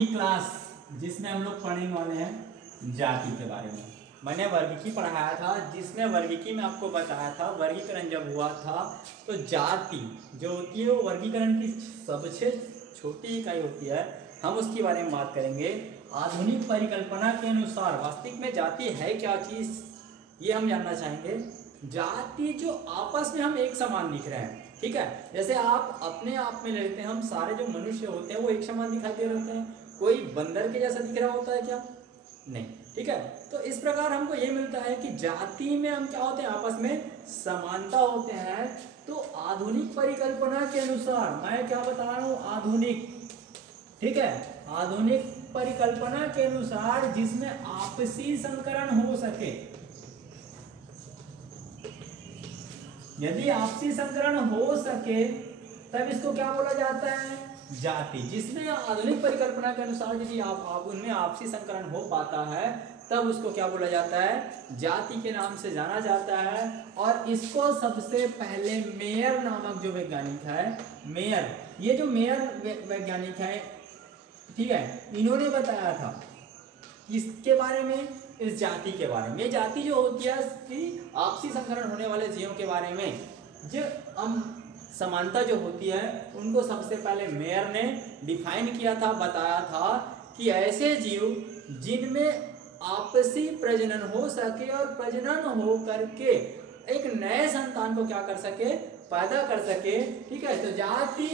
Class जिसमें हम लोग पढ़ने वाले हैं जाति के बारे में। मैंने वर्गीकी पढ़ाया था, जिसमें वर्गीकी में आपको बताया था वर्गीकरण जब हुआ था तो जाति जो होती है वो वर्गीकरण की सबसे छोटी इकाई होती है। हम उसके बारे में बात करेंगे। आधुनिक परिकल्पना के अनुसार वास्तविक में जाति है क्या चीज़, ये हम जानना चाहेंगे। जाति जो आपस में हम एक समान दिख रहे हैं, ठीक है। जैसे आप अपने आप में लेते हैं, हम सारे जो मनुष्य होते हैं वो एक समान दिखाई दे रहे होते हैं। कोई बंदर के जैसा दिख रहा होता है क्या? नहीं, ठीक है। तो इस प्रकार हमको ये मिलता है कि जाति में हम क्या होते हैं, आपस में समानता होते हैं। तो आधुनिक परिकल्पना के अनुसार मैं क्या बता रहा हूँ, आधुनिक, ठीक है, आधुनिक परिकल्पना के अनुसार जिसमें आपसी संकरण हो सके, यदि आपसी संकरण हो सके तब इसको क्या बोला जाता है, जाति। जिसमें आधुनिक परिकल्पना के अनुसार यदि आप उनमें आपसी संकरण हो पाता है तब उसको क्या बोला जाता है, जाति के नाम से जाना जाता है। और इसको सबसे पहले मेयर नामक जो वैज्ञानिक है, मेयर, ये जो मेयर वैज्ञानिक है, ठीक है, इन्होंने बताया था किसके बारे में, इस जाति के बारे में। ये जाति जो होती है कि आपसी संकरण होने वाले जीवों के बारे में, जो समानता जो होती है उनको सबसे पहले मेयर ने डिफाइन किया था, बताया था कि ऐसे जीव जिनमें आपसी प्रजनन हो सके और प्रजनन हो करके एक नए संतान को क्या कर सके, पैदा कर सके, ठीक है। तो जाति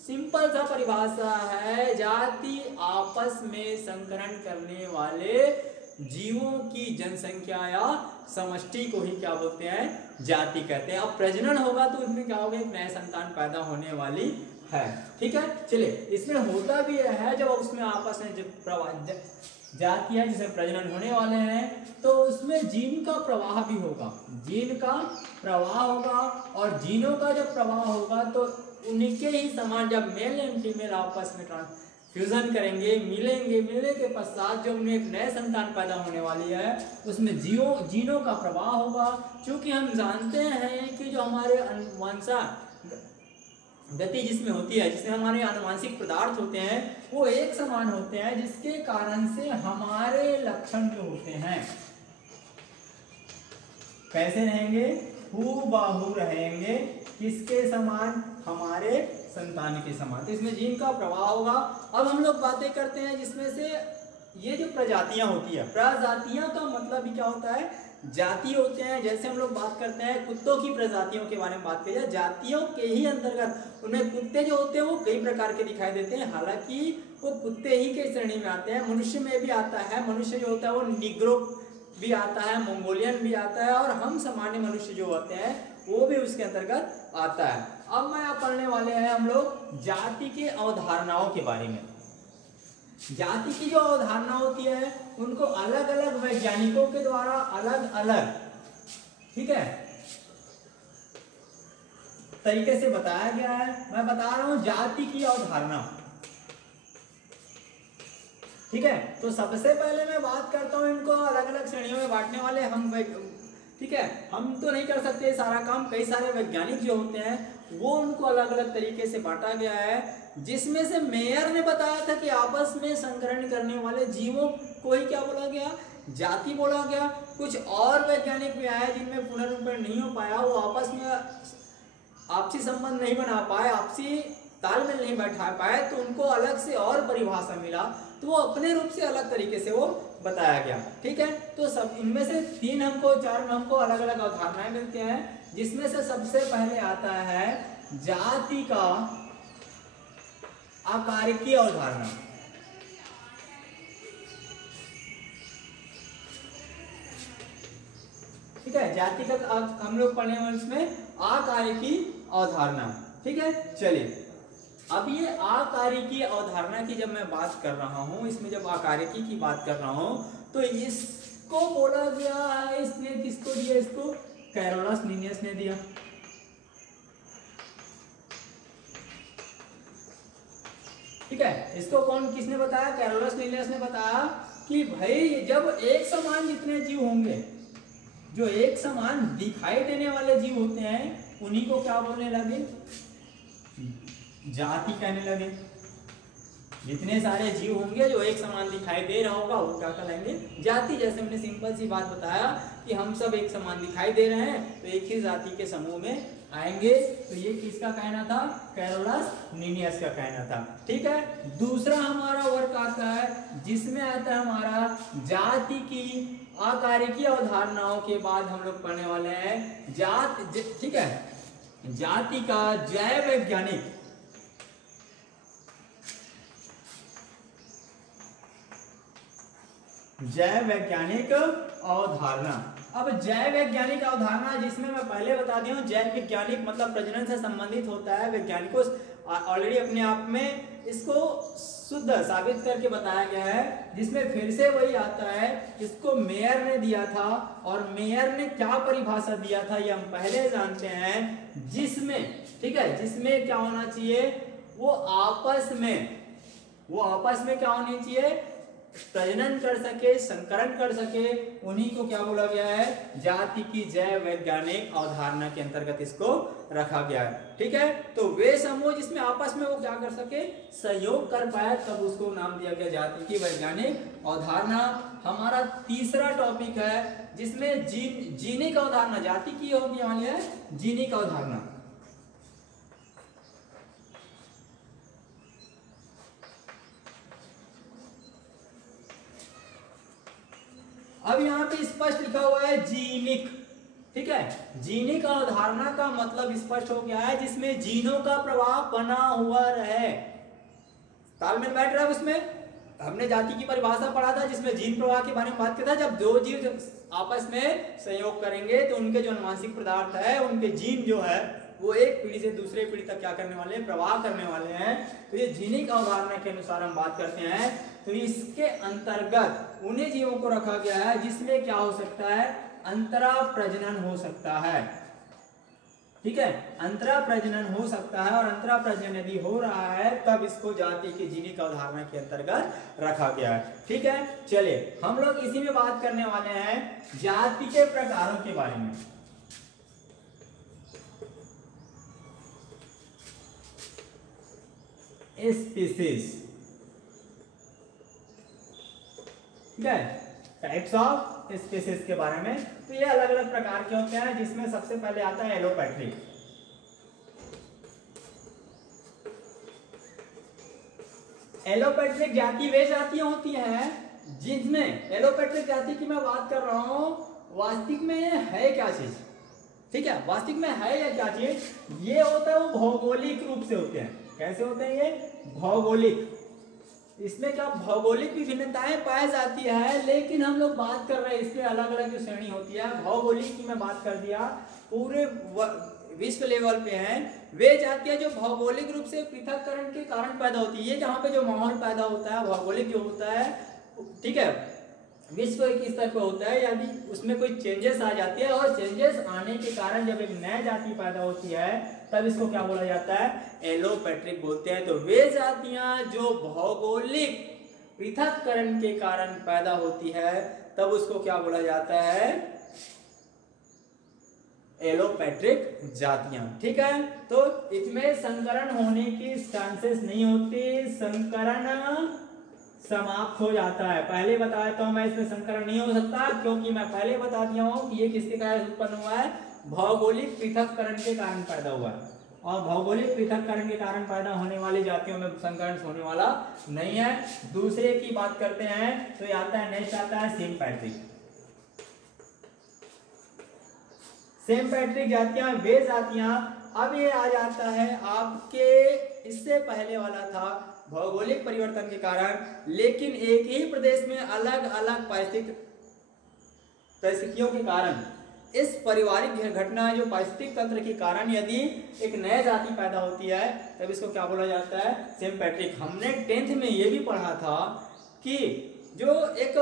सिंपल सा परिभाषा है, जाति आपस में संकरण करने वाले जीवों की जनसंख्या या समष्टि को ही क्या बोलते हैं, जाति कहते हैं। अब प्रजनन होगा तो उसमें क्या होगा, एक नए संतान पैदा होने वाली है, ठीक है। चलिए, इसमें होता भी है जब उसमें आपस में जब जाति है जिसमें प्रजनन होने वाले हैं तो उसमें जीन का प्रवाह भी होगा, जीन का प्रवाह होगा। और जीनों का जब प्रवाह होगा तो उनके ही समान जब मेल एंड फीमेल आपस में फ्यूजन करेंगे, मिलेंगे, मिलने के पश्चात जो उन्हें एक नए संतान पैदा होने वाली है उसमें जीनों का प्रवाह होगा। क्योंकि हम जानते हैं कि जो हमारे अनुवांशा गति जिसमें होती है, जिसमें हमारे आनुवांशिक पदार्थ होते हैं वो एक समान होते हैं, जिसके कारण से हमारे लक्षण जो होते हैं कैसे रहेंगे, हूबहू रहेंगे, किसके समान, हमारे संतान के समान। तो इसमें जीन का प्रवाह होगा। अब हम लोग बातें करते हैं जिसमें से ये जो प्रजातियां होती है, प्रजातियां का मतलब भी क्या होता है, जाति होते हैं। जैसे हम लोग बात करते हैं कुत्तों की प्रजातियों के बारे में बात करिए, जातियों के ही अंतर्गत उनमें कुत्ते जो होते हैं वो कई प्रकार के दिखाई देते हैं, हालांकि वो कुत्ते ही के श्रेणी में आते हैं। मनुष्य में भी आता है, मनुष्य जो होता है वो निग्रो भी आता है, मंगोलियन भी आता है, और हम सामान्य मनुष्य जो होते हैं वो भी उसके अंतर्गत आता है। अब मैं आप पढ़ने वाले हैं हम लोग जाति के अवधारणाओं के बारे में। जाति की जो अवधारणा होती है उनको अलग अलग वैज्ञानिकों के द्वारा अलग अलग, ठीक है, तरीके से बताया गया है। मैं बता रहा हूं जाति की अवधारणा, ठीक है। तो सबसे पहले मैं बात करता हूं, इनको अलग अलग श्रेणियों में बांटने वाले हम, ठीक है, हम तो नहीं कर सकते सारा काम, कई सारे वैज्ञानिक जो होते हैं वो उनको अलग अलग तरीके से बांटा गया है। जिसमें से मेयर ने बताया था कि आपस में संकरण करने वाले जीवों को ही क्या बोला गया, जाति बोला गया। कुछ और वैज्ञानिक भी आए जिनमें पुनर्रूपण नहीं हो पाया, वो आपस में आपसी संबंध नहीं बना पाए, आपसी तालमेल नहीं बैठा पाए, तो उनको अलग से और परिभाषा मिला, तो वो अपने रूप से अलग तरीके से वो बताया गया, ठीक है। तो सब इनमें से तीन हमको, चार में हमको अलग अलग अवधारणाएं मिलती हैं, जिसमें से सबसे पहले आता है जाति का आकारिकी अवधारणा, ठीक है। जाति का हम लोग पढ़ने वाले इसमें आकारिकी अवधारणा, ठीक है। चलिए, अब ये आकारिकी अवधारणा की जब मैं बात कर रहा हूं, इसमें जब आकारिकी की बात कर रहा हूं तो इसको बोला गया है, इसने किसको दिया, इसको कैरोलस लिनियस ने दिया, ठीक है। इसको कौन, किसने बताया, कैरोलस लिनियस ने बताया कि भाई जब एक समान जितने जीव होंगे, जो एक समान दिखाई देने वाले जीव होते हैं उन्हीं को क्या बोलने लगे, जाति कहने लगे, जितने सारे जीव होंगे जो एक समान दिखाई दे रहा होगा वो क्या कहलाएंगे, जाति। जैसे हमने सिंपल सी बात बताया कि हम सब एक समान दिखाई दे रहे हैं तो एक ही जाति के समूह में आएंगे। तो ये किसका कहना था, कैरोलस लीनियस का कहना था। ठीक है, दूसरा हमारा वर्क आता है जिसमें आता है हमारा जाति की आकारिकी अवधारणाओं के बाद हम लोग पढ़ने वाले हैं ठीक है, जाति का जैव वैज्ञानिक अवधारणा। अब जैव वैज्ञानिक अवधारणा जिसमें मैं पहले बता दिया हूं, जैव वैज्ञानिक मतलब प्रजनन से संबंधित होता है। वैज्ञानिकों ऑलरेडी अपने आप में इसको शुद्ध साबित करके बताया गया है, जिसमें फिर से वही आता है, इसको मेयर ने दिया था और मेयर ने क्या परिभाषा दिया था ये हम पहले जानते हैं, जिसमें ठीक है, जिसमें क्या होना चाहिए, वो आपस में क्या होनी चाहिए, प्रजनन कर सके, संकरण कर सके, उन्हीं को क्या बोला गया है, जाति की जैव वैज्ञानिक अवधारणा के अंतर्गत इसको रखा गया है। ठीक है, तो वे समूह जिसमें आपस में वो क्या कर सके, सहयोग कर पाए, तब उसको नाम दिया गया जाति की वैज्ञानिक अवधारणा। हमारा तीसरा टॉपिक है जिसमें जीनिक अवधारणा, जाति की होगी मान लिया जीनिक अवधारणा। अब यहाँ पे स्पष्ट लिखा हुआ है जीनिक। ठीक है, जीनिक अवधारणा का मतलब स्पष्ट हो गया है, जिसमें जीनों का प्रभाव बना हुआ रहे, तालमेल बैठ रहा है उसमें। हमने जाति की परिभाषा पढ़ा था जिसमें जीन प्रवाह के बारे में बात किया था। जब दो जीव आपस में सहयोग करेंगे तो उनके जो अनुवांशिक पदार्थ है, उनके जीन जो है वो एक पीढ़ी से दूसरे पीढ़ी तक क्या करने वाले हैं, प्रवाह करने वाले हैं। तो ये जीनिक अवधारणा के अनुसार हम बात करते हैं, तो इसके अंतर्गत उन्हीं जीवों को रखा गया है जिसमें क्या हो सकता है, अंतरा प्रजनन हो सकता है। ठीक है, अंतरा प्रजनन हो सकता है, और अंतरा प्रजनन यदि हो रहा है तब इसको जाति की जीनिक अवधारणा के अंतर्गत रखा गया है। ठीक है, चलिए हम लोग इसी में बात करने वाले हैं जाति के प्रकारों के बारे में। स्पीसीज, ठीक है, टाइप्स ऑफ स्पीसीज के बारे में। तो ये अलग अलग प्रकार के होते हैं, जिसमें सबसे पहले आता है एलोपैट्रिक। एलोपैट्रिक जाति वे जातियां होती हैं जिनमें, एलोपैट्रिक जाति की मैं बात कर रहा हूं, वास्तविक में ये है क्या चीज। ठीक है, वास्तविक में है या क्या चीज, ये होता है वो भौगोलिक रूप से होते हैं। कैसे होते हैं ये, भौगोलिक। इसमें क्या भौगोलिक विभिन्नताएं पाई जाती है, लेकिन हम लोग बात कर रहे हैं इसमें अलग अलग जो श्रेणी होती है। भौगोलिक की मैं बात कर दिया, पूरे विश्व लेवल पे हैं वे जातियां जो भौगोलिक रूप से पृथक्करण के कारण पैदा होती है। ये जहाँ पे जो माहौल पैदा होता है, भौगोलिक जो होता है, ठीक है, विश्व के स्तर पर होता है, यदि उसमें कोई चेंजेस आ जाती है, और चेंजेस आने के कारण जब एक नई जाति पैदा होती है तब इसको क्या बोला जाता है, एलोपैट्रिक बोलते हैं। तो वे जातियां जो भौगोलिक पृथक्करण के कारण पैदा होती है तब उसको क्या बोला जाता है, एलोपैट्रिक जातियां। ठीक है, तो इसमें संकरण होने की चांसेस नहीं होती, संकरण समाप्त हो जाता है। पहले बताया तो मैं इसमें संकरण नहीं हो सकता, क्योंकि मैं पहले बता दिया हूं कि ये किसके कारण उत्पन्न हुआ है, भौगोलिक पृथक्करण के कारण पैदा हुआ है, और भौगोलिक पृथक्करण के कारण पैदा होने वाली जातियों में संकरण होने वाला नहीं है। दूसरे की बात करते हैं तो ये आता है, नेक्स्ट आता है सिम्पैट्रिक। सिम्पैट्रिक जातियां वे जातियां, अब ये आ जाता है आपके, इससे पहले वाला था भौगोलिक परिवर्तन के कारण, लेकिन एक ही प्रदेश में अलग अलग परिस्थितियों के कारण, इस पारिवारिक घटना जो पारिस्थितिक तंत्र के कारण यदि एक नई जाति पैदा होती है तब इसको क्या बोला जाता है, सिम्पैट्रिक। हमने 10th में ये भी पढ़ा था कि जो एक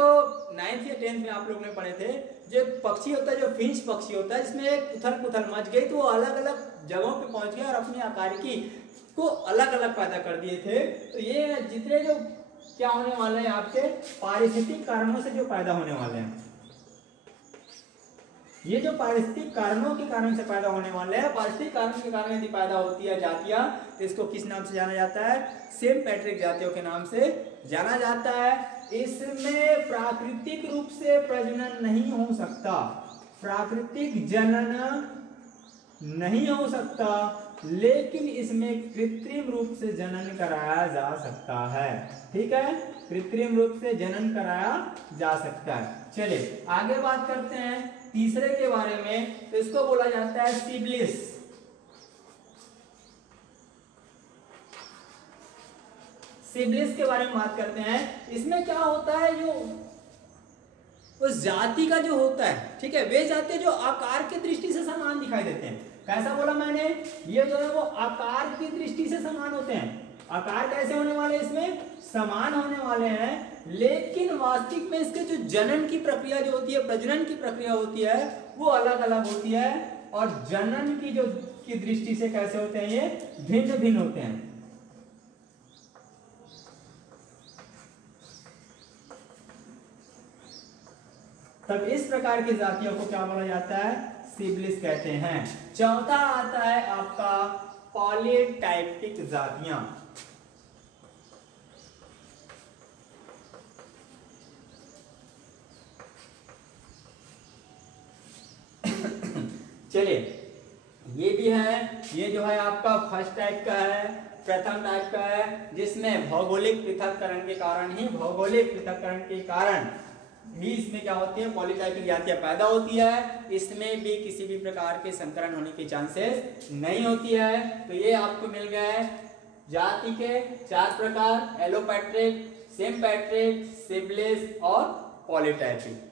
9th या 10th में आप लोग ने पढ़े थे, जो पक्षी होता है, जो फिंच पक्षी होता है, जिसमें एक उथल पुथल मच गई तो वो अलग अलग जगहों पे पहुंच गया और अपनी आकारिकी को अलग अलग पैदा कर दिए थे। तो ये जितने जो क्या होने वाले हैं आपके पारिस्थितिक कारणों से जो पैदा होने वाले हैं, ये जो पारिस्थितिक कारणों के कारण से पैदा होने वाले हैं, पारिस्थितिक कारण के कारण यदि पैदा होती है जातियां, तो इसको किस नाम से जाना जाता है? सिम्पेट्रिक जातियों के नाम से जाना जाता है। इसमें प्राकृतिक रूप से प्रजनन नहीं हो सकता, प्राकृतिक जनन नहीं हो सकता, लेकिन इसमें कृत्रिम रूप से जनन कराया जा सकता है। ठीक है, कृत्रिम रूप से जनन कराया जा सकता है। चलिए आगे बात करते हैं तीसरे के बारे में, तो इसको बोला जाता है सिबलिस। सिबलिस के बारे में बात करते हैं। इसमें क्या होता है, जो उस जाति का जो होता है, ठीक है, वे जाति जो आकार की दृष्टि से समान दिखाई देते हैं। कैसा बोला मैंने? ये जो है वो आकार की दृष्टि से समान होते हैं। आकार कैसे होने वाले? इसमें समान होने वाले हैं, लेकिन वास्तविक में इसके जो जनन की प्रक्रिया जो होती है, प्रजनन की प्रक्रिया होती है, वो अलग अलग होती है। और जनन की जो की दृष्टि से कैसे होते हैं, ये भिन्न भिन्न होते हैं। तब इस प्रकार की जातियों को क्या बोला जाता है? सिबलिस कहते हैं। चौथा आता है आपका पॉलीटाइपिक जातियां। चलिए ये भी है, ये जो है आपका फर्स्ट टाइप का है, प्रथम टाइप का है, जिसमें भौगोलिक पृथक्करण के कारण ही, भौगोलिक पृथक्करण के कारण भी इसमें क्या होती है, पॉलीटाइपिक जातियां पैदा होती है। इसमें भी किसी भी प्रकार के संकरण होने के चांसेस नहीं होती है। तो ये आपको मिल गया है जाति के 4 प्रकार: एलोपैट्रिक, सिम्पैट्रिक, सिबलिस और पॉलीटाइपिक।